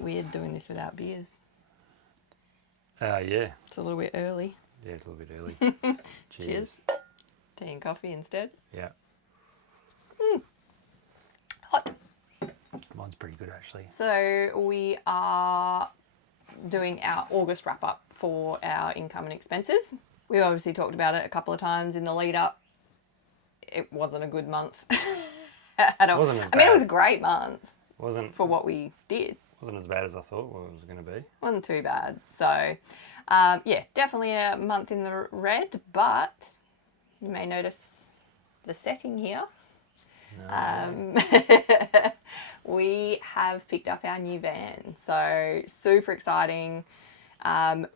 bit weird doing this without beers. Yeah. It's a little bit early. Yeah, it's a little bit early. Cheers. Tea and coffee instead. Yeah. Hot. Mine's pretty good, actually. So we are doing our August wrap up for our income and expenses. We obviously talked about it a couple of times in the lead up. It wasn't a good month at all. Wasn't as I mean, it bad. was a great month Wasn't for what we did. Wasn't as bad as I thought it was going to be. Wasn't too bad. So, yeah, definitely a month in the red, but you may notice the setting here. We have picked up our new van, so super exciting.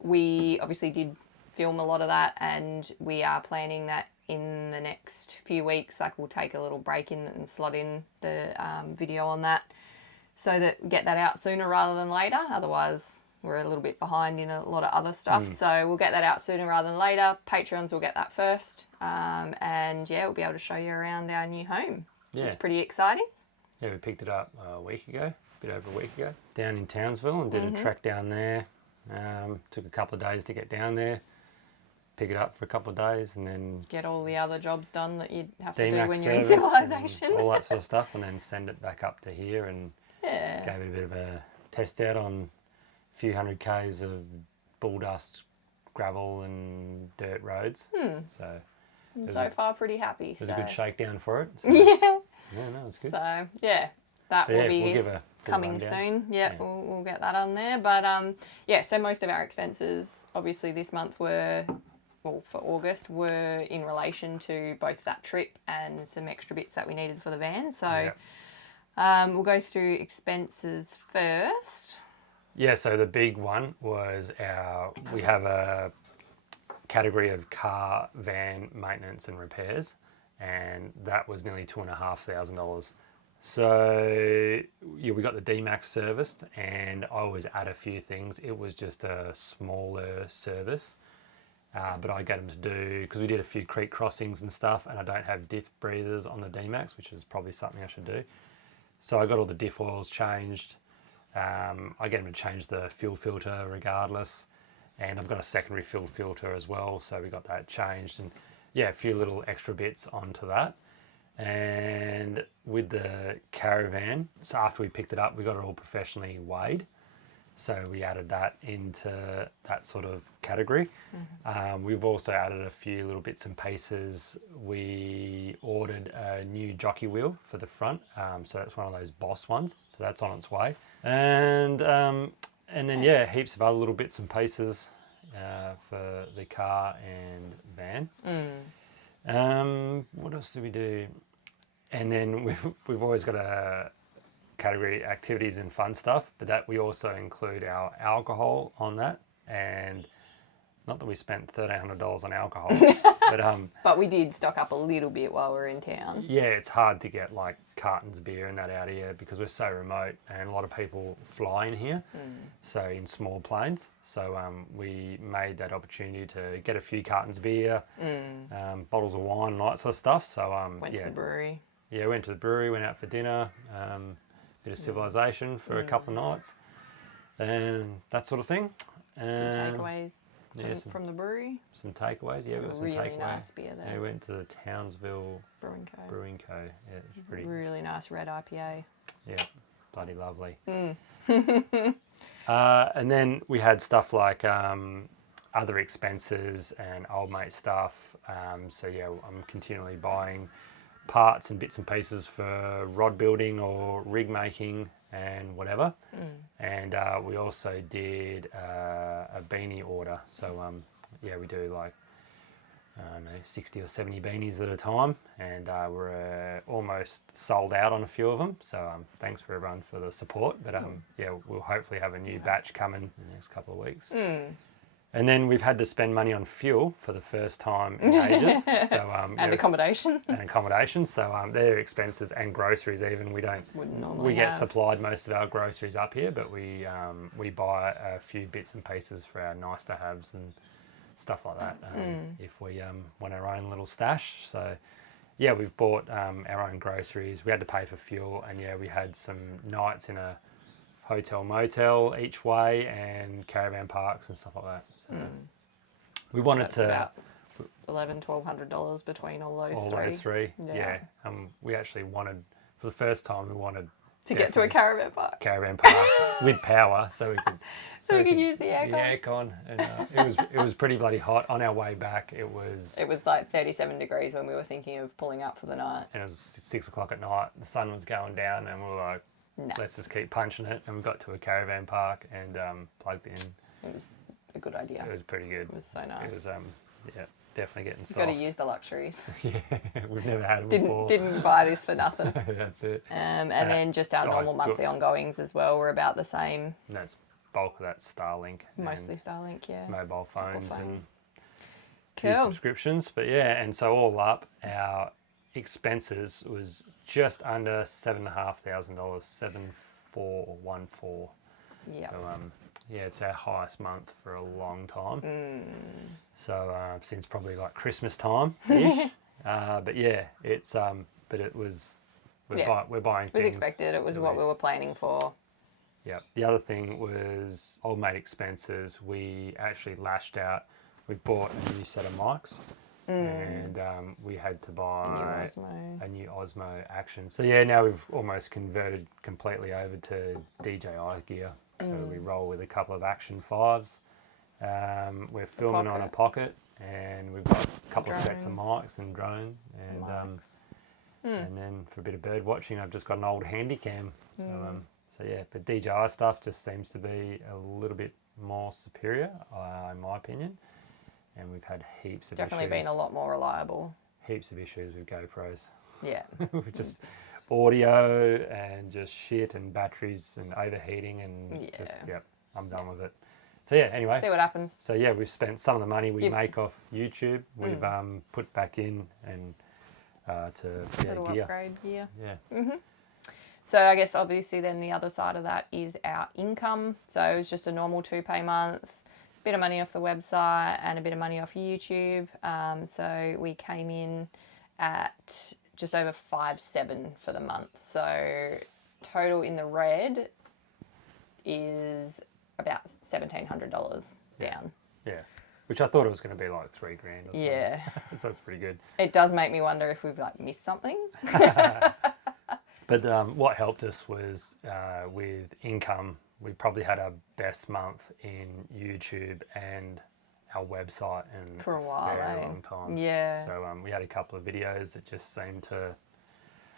We obviously did film a lot of that, and we are planning that in the next few weeks. Like, we'll take a little break in and slot in the video on that, so that we get that out sooner rather than later. Otherwise, we're a little bit behind in a lot of other stuff. So we'll get that out sooner rather than later. Patrons will get that first, and yeah, we'll be able to show you around our new home, which is pretty exciting. Yeah, we picked it up a week ago, a bit over a week ago, down in Townsville, and did a trek down there. Took a couple of days to get down there, pick it up for a couple of days, and then get all the other jobs done that you'd have to do DMAX when you're in service civilization. and all that sort of stuff, and then send it back up to here, and gave it a bit of a test out on a few hundred k's of bull dust, gravel and dirt roads. So far, pretty happy. It was a good shakedown for it. So. Yeah. Yeah, no, it's good. So yeah, that will be we'll give a coming rundown soon. Yeah, we'll get that on there. But yeah, so most of our expenses, obviously, this month were, well, for August, were in relation to both that trip and some extra bits that we needed for the van. So we'll go through expenses first. Yeah, so the big one was we have a category of car, van maintenance and repairs, and that was nearly $2,500. So yeah, we got the DMAX serviced, and I always add a few things. It was just a smaller service, but I got them to do, because we did a few creek crossings and stuff, and I don't have diff breathers on the DMAX, which is probably something I should do. So I got all the diff oils changed. I get them to change the fuel filter regardless, and I've got a secondary fuel filter as well, so we got that changed, and yeah, a few little extra bits onto that. And with the Caravan, so after we picked it up, we got it all professionally weighed, so we added that into that sort of category. We've also added a few little bits and pieces. We ordered a new jockey wheel for the front, so that's one of those Boss ones, so that's on its way. And then yeah, heaps of other little bits and pieces for the car and van. What else do we do? And then we've always got a category activities and fun stuff, but that we also include our alcohol on that. And not that we spent $1,300 on alcohol, but we did stock up a little bit while we were in town. Yeah, it's hard to get like cartons of beer and that out here because we're so remote, and a lot of people fly in here, so in small planes. So we made that opportunity to get a few cartons of beer, bottles of wine and all that sort of stuff. So went to the brewery. Yeah, went to the brewery, went out for dinner, bit of civilization for a couple of nights, and that sort of thing. Good takeaways. From the brewery. Some takeaways, yeah, we got some really takeaways. Nice beer there. Yeah, we went to the Townsville Brewing Co. Yeah, it was pretty. Really nice red IPA. Yeah, bloody lovely. And then we had stuff like other expenses and old mate stuff. So yeah, I'm continually buying parts and bits and pieces for rod building or rig making and whatever. And we also did a beanie order. So yeah, we do like, I don't know, 60 or 70 beanies at a time, and we're almost sold out on a few of them. So thanks for everyone for the support. But yeah, we'll hopefully have a new batch coming in the next couple of weeks. And then we've had to spend money on fuel for the first time in ages. So, and accommodation. And accommodation. So they're expenses, and groceries even. Wouldn't normally we get supplied most of our groceries up here, but we buy a few bits and pieces for our nice to haves and stuff like that if we want our own little stash. So yeah, we've bought our own groceries. We had to pay for fuel, and yeah, we had some nights in a hotel motel each way and caravan parks and stuff like that. So we wanted That's to about $1,100-$1,200 between all those all three. those three. Yeah. We actually wanted, for the first time, we wanted To get to a caravan park. caravan park with power, so we could So we could use the aircon. The aircon, and it was pretty bloody hot. On our way back, it was like 37 degrees when we were thinking of pulling up for the night. and it was 6 o'clock at night. The sun was going down, and we were like, No. let's just keep punching it. And we got to a caravan park and plugged in. It was a good idea. It was pretty good. It was so nice. It was definitely getting You've soft. got to use the luxuries. Yeah, we've never had them before. Didn't buy this for nothing. That's it. And then just our normal monthly ongoings as well were about the same. And that's bulk of that Starlink. Mostly and Starlink, yeah. mobile phones and Cool. subscriptions. But yeah, and so all up, our expenses was just under $7,500, 7,414. Yeah. So yeah, it's our highest month for a long time. So since probably like Christmas time ish. But yeah, it's but it was we're buying It was things. expected. It was what we were planning for. Yeah. The other thing was old mate expenses. We actually lashed out. We bought a new set of mics, and we had to buy a new Osmo Action. So yeah, now we've almost converted completely over to DJI gear. So we roll with a couple of Action 5s. We're filming on a Pocket, and we've got a couple of sets of mics and drone, and then for a bit of bird watching, I've just got an old Handycam. So yeah, but DJI stuff just seems to be a little bit more superior, in my opinion. And we've had heaps of Definitely issues. been a lot more reliable. Heaps of issues with GoPros. Yeah. Just audio and just shit and batteries and overheating and I'm done with it. So yeah, anyway. See what happens. So yeah, we've spent some of the money we make off YouTube. We've put back in and to gear. Upgrade gear. Yeah. So I guess obviously then the other side of that is our income. So it was just a normal 2-pay month, a bit of money off the website and a bit of money off YouTube. So we came in at just over 5,700 for the month. So total in the red is about $1,700 down. Yeah. Which I thought it was going to be like $3,000 or something. Yeah. So that's pretty good. It does make me wonder if we've like missed something. But what helped us was with income. We probably had our best month in YouTube and our website in For a while, very long time. Yeah. So we had a couple of videos that just seemed to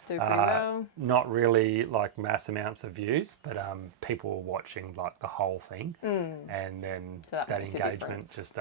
Do pretty well. not really like mass amounts of views, but people were watching like the whole thing, and then So that that makes a engagement difference. just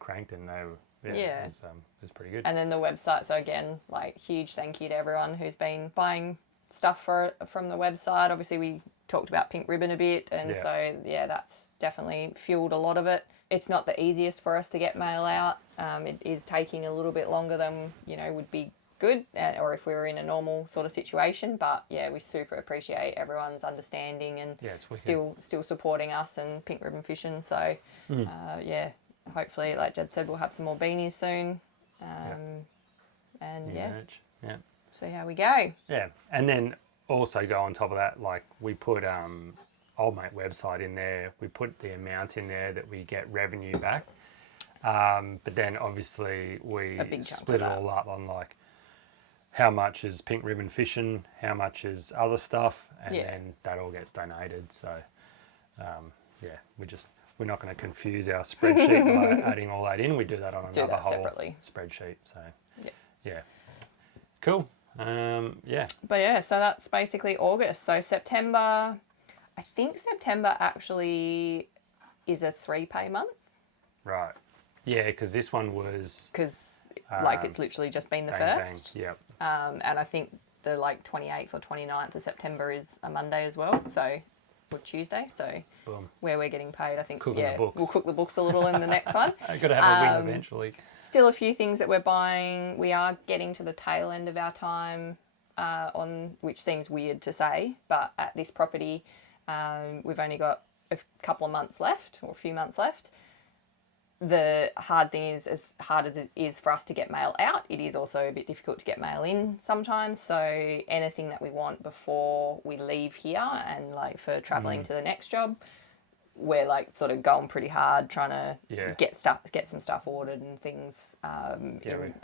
cranked, and they were Yeah. it was pretty good. And then the website. So again, like huge thank you to everyone who's been buying stuff from the website. Obviously, we talked about Pink Ribbon a bit, and so that's definitely fueled a lot of it. It's not the easiest for us to get mail out. It is taking a little bit longer than would be good, or if we were in a normal sort of situation. But yeah, we super appreciate everyone's understanding and It's still supporting us and Pink Ribbon Fishin. So hopefully, like Jed said, we'll have some more beanies soon. And Merch. Yeah. see how we go. Yeah, and then also go on top of that, like we put Old Mate website in there. We put the amount in there that we get revenue back. But then obviously we split it all up on like how much is Pink Ribbon Fishin, how much is other stuff, and then that all gets donated. So we're not going to confuse our spreadsheet by adding all that in. We do that on another whole spreadsheet. So yeah, cool. But yeah, so that's basically August. So September, I think September actually is a 3-pay month. Right. Yeah, because this one was... Because like it's literally just been the first. Bang. Yep. And I think the like 28th or 29th of September is a Monday as well. So, or Tuesday. So Boom. Where we're getting paid, I think, Cooking the books. We'll cook the books a little in the next one. I've got to have a win eventually. Still a few things that we're buying. We are getting to the tail end of our time on, which seems weird to say, but at this property, we've only got a couple of months left or a few months left. the hard thing is, as hard as it is for us to get mail out, it is also a bit difficult to get mail in sometimes. So anything that we want before we leave here and like for traveling to the next job, we're like sort of going pretty hard trying to get some stuff ordered and things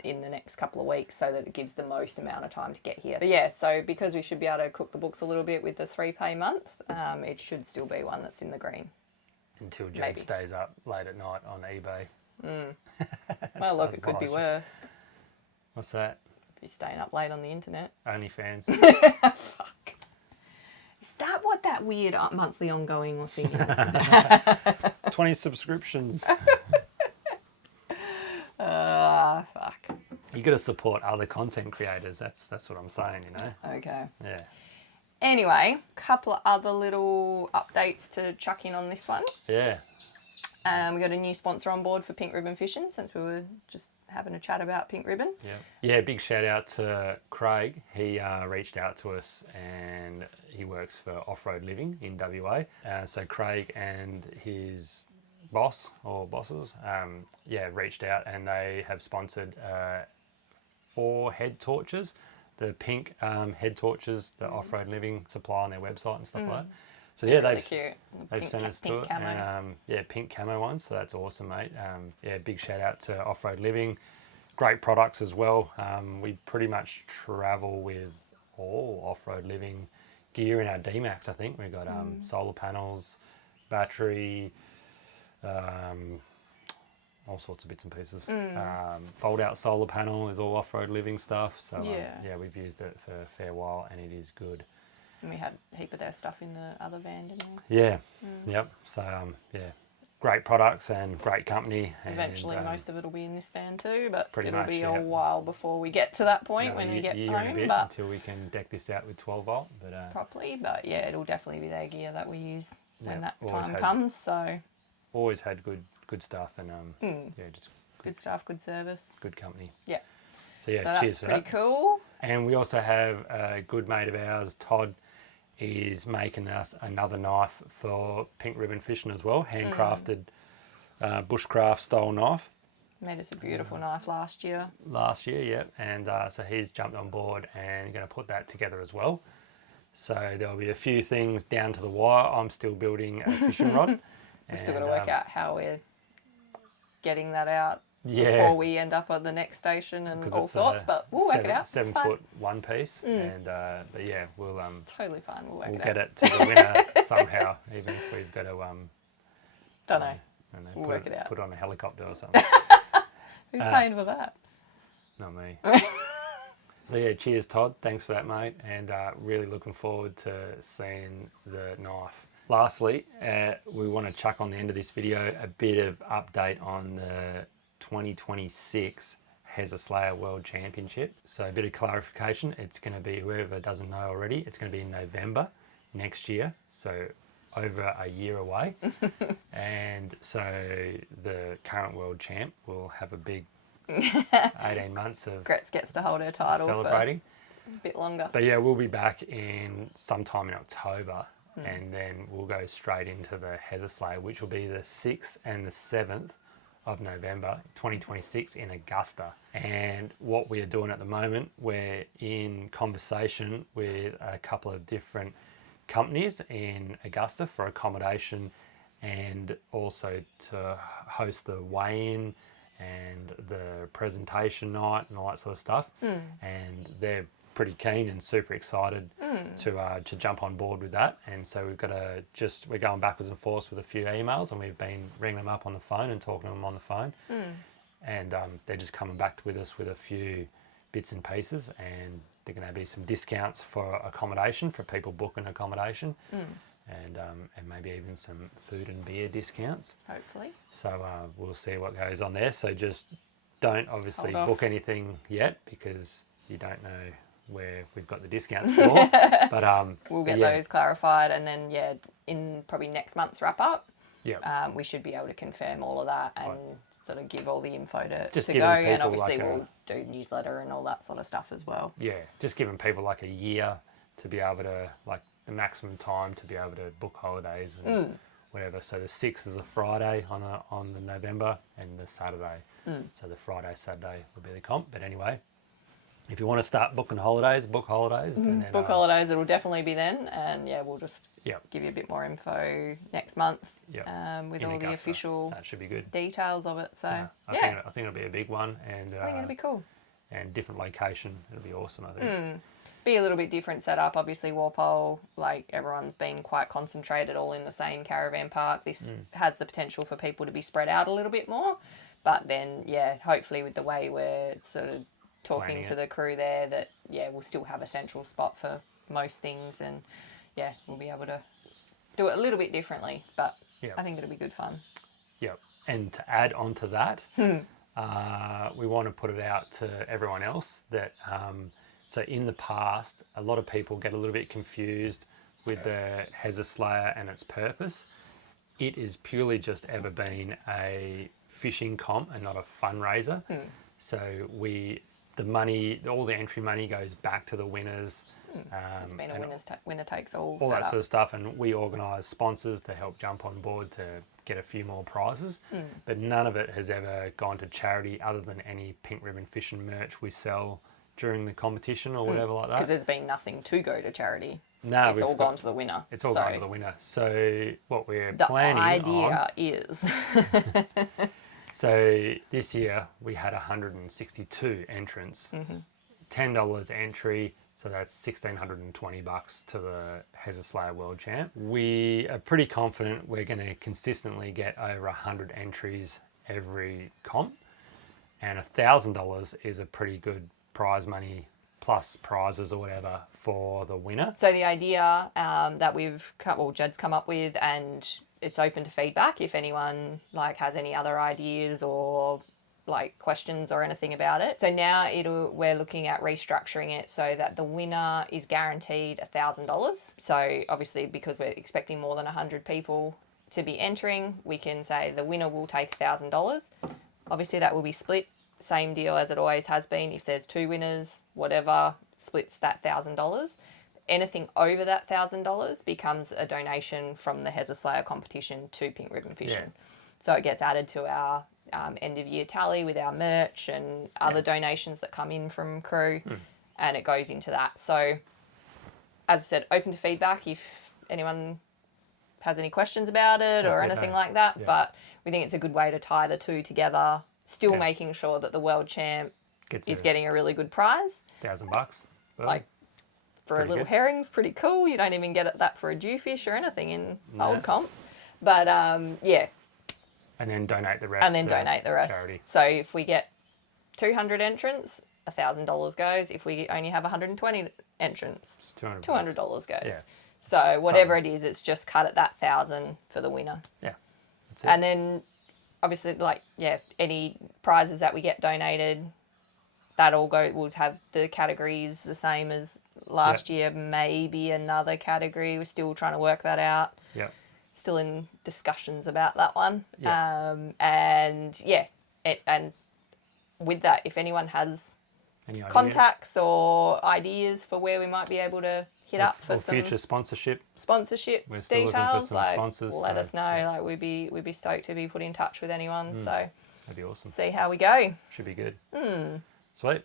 in the next couple of weeks, so that it gives the most amount of time to get here. But yeah, so because we should be able to cook the books a little bit with the 3 pay months, it should still be one that's in the green. Until Jade stays up late at night on eBay. Well, look, it could be worse. What's that? If you're staying up late on the internet. OnlyFans. Fuck. Is that what that weird monthly ongoing thing is? 20 subscriptions. Fuck. You got to support other content creators. That's what I'm saying, you know. Okay. Yeah. Anyway, couple of other little updates to chuck in on this one. Yeah. We got a new sponsor on board for Pink Ribbon Fishin, since we were just having a chat about Pink Ribbon. Yeah, big shout out to Craig. He reached out to us, and he works for Off-Road Living in WA. So Craig and his boss or bosses, reached out, and they have sponsored 4 head torches. The pink head torches, the Off-Road Living supply on their website and stuff like that. So yeah, Really they've sent us to it. And, pink camo ones. So that's awesome, mate. Big shout out to Off-Road Living. Great products as well. We pretty much travel with all Off-Road Living gear in our D-Max, I think. We've got solar panels, battery, all sorts of bits and pieces. Fold out solar panel is all Off-Road Living stuff. So we've used it for a fair while, and it is good. And we had a heap of their stuff in the other van, didn't we? Yeah. Yep. So great products and great company. Eventually, most of it will be in this van too, but it'll much, be a while before we get to that point when we get home. But until we can deck this out with 12 volt, properly. But yeah, it'll definitely be their gear that we use when that time comes. So always had good stuff, and just good stuff, good service, good company. Yeah. So cheers that's for pretty that. Cool. And we also have a good mate of ours, Todd, is making us another knife for Pink Ribbon Fishin as well, handcrafted bushcraft style knife. Made us a beautiful knife last year. And so he's jumped on board and going to put that together as well. So there'll be a few things down to the wire. I'm still building a fishing rod. We've still got to work out how we're getting that out before we end up at the next station and all sorts, but we'll work it out. 7 foot one piece, and but yeah, we'll it's totally fine. We'll get it to the winner somehow, even if we've got to don't know. We'll work it out. Put on a helicopter or something. Who's paying for that? Not me. So yeah, cheers, Todd. Thanks for that, mate, and really looking forward to seeing the knife. Lastly, we want to chuck on the end of this video a bit of update on the 2026 Heza Slayer World Championship. So a bit of clarification, it's going to be, whoever doesn't know already, it's going to be in November next year, so over a year away. And so the current world champ will have a big 18 months of Gretz gets to hold her title celebrating for a bit longer. But yeah, we'll be back in sometime in October, and then we'll go straight into the Heza Slayer, which will be the 6th and the 7th of November 2026 in Augusta. And what we are doing at the moment, we're in conversation with a couple of different companies in Augusta for accommodation, and also to host the weigh-in and the presentation night and all that sort of stuff. And they're pretty keen and super excited to jump on board with that. And so we're going backwards and forwards with a few emails, and we've been ringing them up on the phone and talking to them on the phone. And they're just coming back with us with a few bits and pieces, and they're going to be some discounts for accommodation for people booking accommodation, and maybe even some food and beer discounts. Hopefully. So we'll see what goes on there. So just don't obviously book anything yet, because you don't know where we've got the discounts for. But we'll get those clarified, and then in probably next month's wrap up, we should be able to confirm all of that and sort of give all the info to go. And obviously we'll do newsletter and all that sort of stuff as well. Yeah, just giving people like a year to be able to, like the maximum time to be able to book holidays and whatever. So the 6th is a Friday on the November, and the Saturday. So the Friday, Saturday will be the comp. But anyway, if you want to start booking holidays, book holidays. And then, Book holidays, it'll definitely be then. And yeah, we'll just Yep. give you a bit more info next month Yep. with In all the Augusta. official That should be good. details of it. So Yeah. I think it'll be a big one, and I think it'll be cool. and different location. It'll be awesome, I think. Be a little bit different setup. Obviously, Walpole, like everyone's been quite concentrated all in the same caravan park. This has the potential for people to be spread out a little bit more. But then, yeah, hopefully with the way we're sort of talking Planning to it. the crew there, that, yeah, we'll still have a central spot for most things. And, yeah, we'll be able to do it a little bit differently. But Yep. I think it'll be good fun. Yep. And to add on to that, we want to put it out to everyone else that... so in the past, a lot of people get a little bit confused with the Heza Slayer and its purpose. It is purely just ever been a fishing comp and not a fundraiser. So the money, all the entry money goes back to the winners. It's been a winner takes all that setup. sort of stuff, and we organise sponsors to help jump on board to get a few more prizes. But none of it has ever gone to charity other than any Pink Ribbon Fishin merch we sell during the competition or whatever like that. Because there's been nothing to go to charity. No, It's all gone to the winner. It's all gone to the winner. So what we're The planning idea is... So this year we had 162 entrants, $10 entry, so that's $1,620 to the Heza Slayer World Champ. We are pretty confident we're going to consistently get over 100 entries every comp, and $1,000 is a pretty good prize money plus prizes or whatever for the winner. So the idea that Jed's come up with, and it's open to feedback if anyone like has any other ideas or like questions or anything about it. So now we're looking at restructuring it so that the winner is guaranteed $1,000. So obviously, because we're expecting more than 100 people to be entering, we can say the winner will take $1,000. Obviously, that will be split. Same deal as it always has been. If there's 2 winners, whatever, splits that $1,000. Anything over that $1,000 becomes a donation from the Heza Slayer competition to Pink Ribbon Fishin. Yeah. So it gets added to our end of year tally with our merch and other donations that come in from crew, and it goes into that. So, as I said, open to feedback if anyone has any questions about it or anything like that. Yeah. But we think it's a good way to tie the two together, still making sure that the world champ is getting a really good prize. $1,000. Like, for Pretty a little good. herring's pretty cool. You don't even get that for a jewfish or anything in old comps. But, yeah. And then donate the rest. And then donate the rest. Charity. So if we get 200 entrants, $1,000 goes. If we only have 120 entrants, It's $200. $200 goes. Yeah. So whatever it is, it's just cut at that 1,000 for the winner. Yeah. That's it. And then, obviously, any prizes that we get donated, that all we'll have the categories the same as last year. Maybe another category. We're still trying to work that out. Yeah. Still in discussions about that one. Yeah. And with that, if anyone has Any ideas? contacts or ideas for where we might be able to hit up for or some future sponsorship. sponsorship We're still looking for details, some like, sponsors, let so, us know. yeah. Like we'd be stoked to be put in touch with anyone. So That'd be awesome. see how we go. Should be good. Sweet.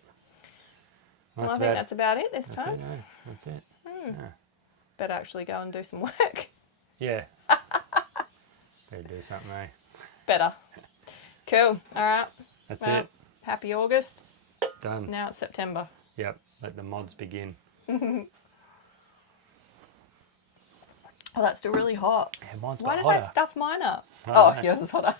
Well, I think that's about it this That's time. it. No, that's it. Yeah. Better actually go and do some work. Yeah. Better do something, eh? Better. Cool. All right. That's Well, it. happy August. Done. Now it's September. Yep. Let the mods begin. Oh, that's still really hot. Yeah, mine's Why got did I hotter. stuff mine up? I Oh, know. yours is hotter.